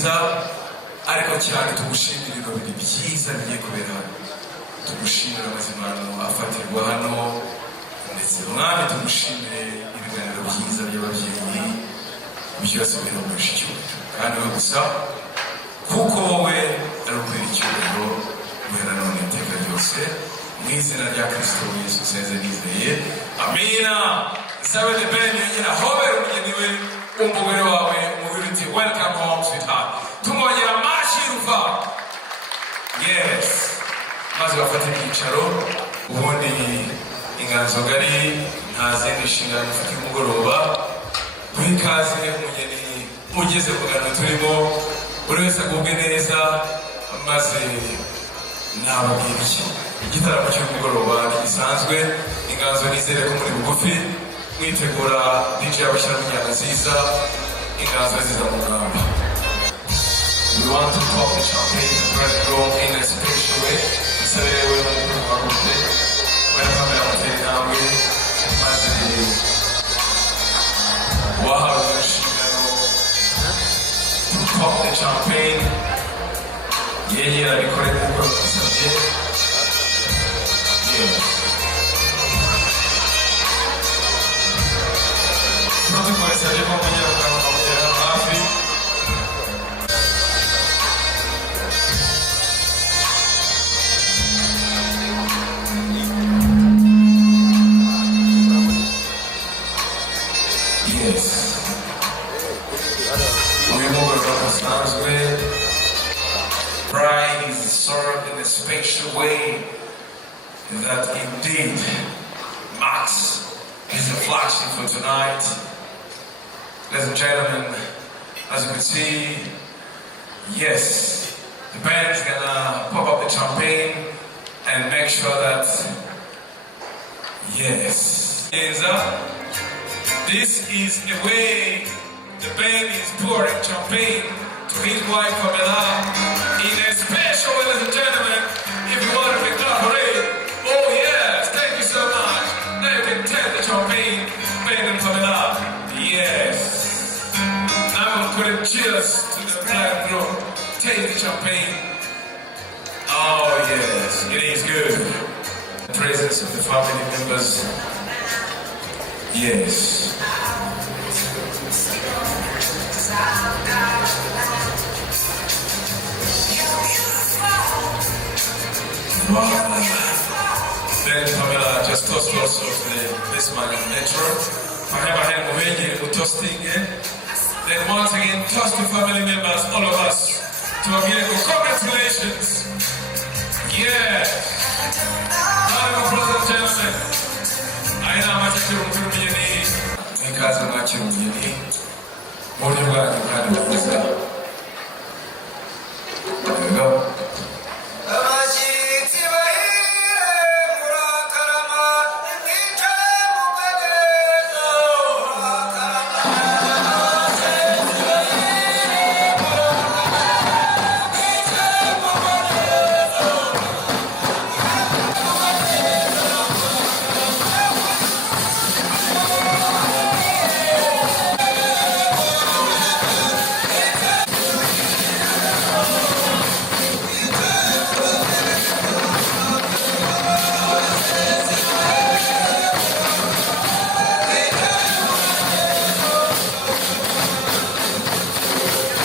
byiza ariko cyane tumushimira ibintu byiza bigiye kubera tumushimira amazimano afatirwa hano ndetse mwami tumushimire ibiganiro byiza by'ababyeyi byose biri mu cyubahiro kandi we gusa kuko wowe ari ukuri icyubahiro guhera none iteka ryose mu izina rya Kristo Yesu senze nizeye amina. Sabe the band yongera hobera umugeni we umugore wawe umubiri uti welcome home sweetheart tumwongera amashi ruva yes maze bafate icyicaro ubundi inganzo ngari nta zindi nshingano ufite umugoroba w'ikaze umugeni ugeze mu ganiro turimo buri wese agubwe neza maze nababwira iki igitaramo cy'umugoroba gisanzwe inganzo nizere ko muri bugufi mwitegura DJ abashyira mu njyana nziza inganzo ziza mu ngamba. We want to pop the champagne and bread and roll in a special way. Nseberewe n'umukuru wa gute wena Pamela muteri nawe maze wahawe inshingano to pop the champagne yeye arabikorera kuko basabye yes. Protokole sabye ko mugera hafi yes. Bride is served in a special way that indeed marks his flashing for tonight. Ladies and gentlemen, as you can see, yes, the band is gonna pop up the champagne and make sure that, yes, this is a way the band is pouring champagne to his wife Pamela in a special way, ladies and gentlemen. If you want to collaborate, oh yes, thank you so much. Now you can tell the champagne, band and Pamela, yes. Now we'll put it cheers to the black group. Take the champagne. Oh yes, it is good. The presence of the family members, yes. Wow. Then Pamela just toast also this man in metro. Then once again, toast to family members, all of us. To again, congratulations. Yeah. Now, brothers and gentlemen, I know much to do. Because of what you need. What do you want to do?